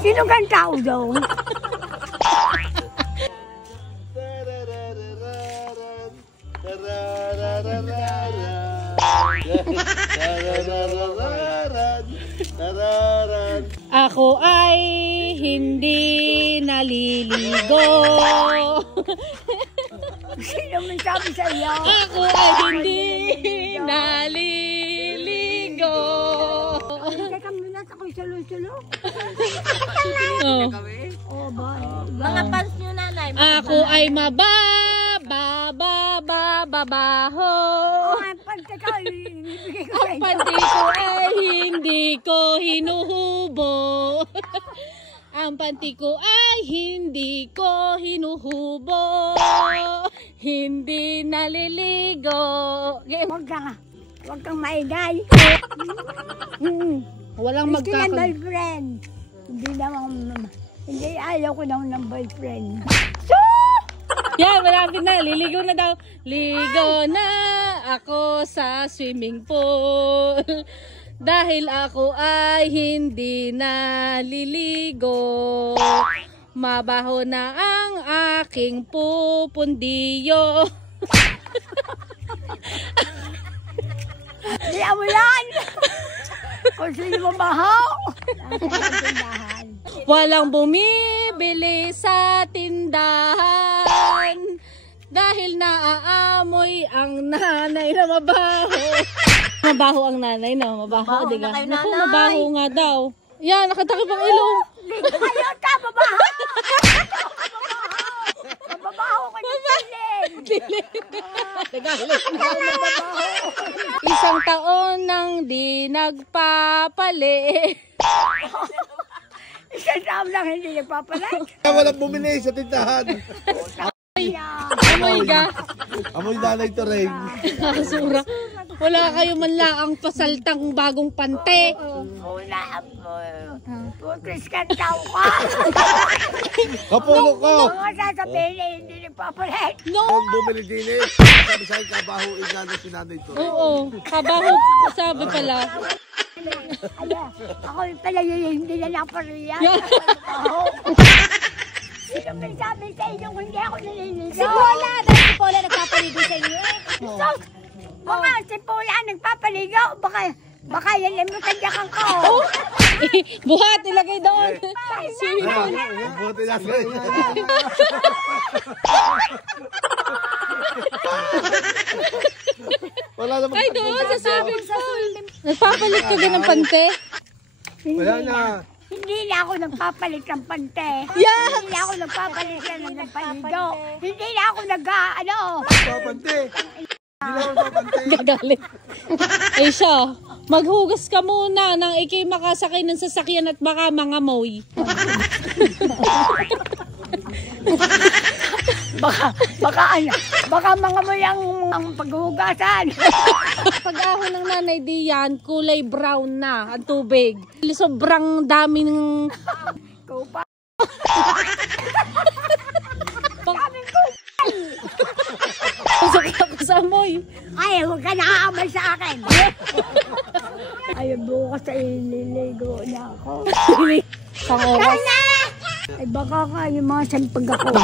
Sino kang tao doon? Ako ay hindi naliligo. Sino man sabi sa iyo? Ako ay hindi naliligo. Teka muna, ako'y sulo-sulo. Oh. Oh, ba? Mga pants nyo, nanay. Ako ay mababababaho. Oh, ang pagkaka, ibigay ko sa Ang iyo. panty ko ay hindi ko hinuhubo. Ang panty ko ay hindi ko hinuhubo. Hindi naliligo. Huwag kang maingay. Walang Gusto yan, magkakal... boyfriend. Hindi ayaw ko naman ng boyfriend. Yan, malapit na. Liligo na daw. Ligo na ako sa swimming pool. Dahil ako ay hindi naliligo. Mabaho na ang aking pupundiyo. Hindi mo yan! Kung sino mabahaw. Walang bumibili sa tindahan. Dahil naaamoy ang nanay na mabaho. Mabaho ang nanay na mabaho. Mabaho na kayo, Naku, nanay. mabaho nga daw. Yan, nakatakip ang ilong. Ayaw ka, mabahaw! Mababaho ka ng piling. Isang taon nang di nagpapali. Isang taon lang hindi nagpapalit. Walang bumili sa tindahan. Amoy ga. Amoy nanay to rin. Nakasura. Wala kayo man laang pasaltang bagong pante. Wala ako. Putris kang tao ka. Kapulo ko. Mga sasabihin na hindi nagpapalit. Ang bumili din eh. Sabi sa akin, kabaho igano si nanay to rin. Oo, kabaho sabi pala. Ako yung pala yung hindi na napariyan. Yeah. Sino may sabi sa inyo kung hindi ako naliligo? Si Paula, dahil si Paula nagpapaligo sa inyo eh. So, baka si Paula nagpapaligo. Baka yan lang mo tandyakan ko. Buhat, ilagay doon. Buti na sa inyo. Wala naman. Ay, doon sa swimming pool. Nagpapalit ka din ng pante? Wala na. Hindi na ako nagpapalit ng pante. Yes! Hindi na ako nagpapalit ng paligo. Hindi na ako Papante. Hindi na ako papante. Gagalit. Ay siya, maghugas ka muna nang ikay makasakay ng sasakyan at baka mangamoy. Baka mga mo ang paghugasan. Pag-ahon ng nanay diyan, kulay brown na ang tubig. Sobrang dami ng... Kupa. Pasok ako sa amoy. Ay, huwag ka nakakamay sa akin. Ay, bukas ay nililigo na ako. Pang oras. Ay, baka ka yung mga sampag ako.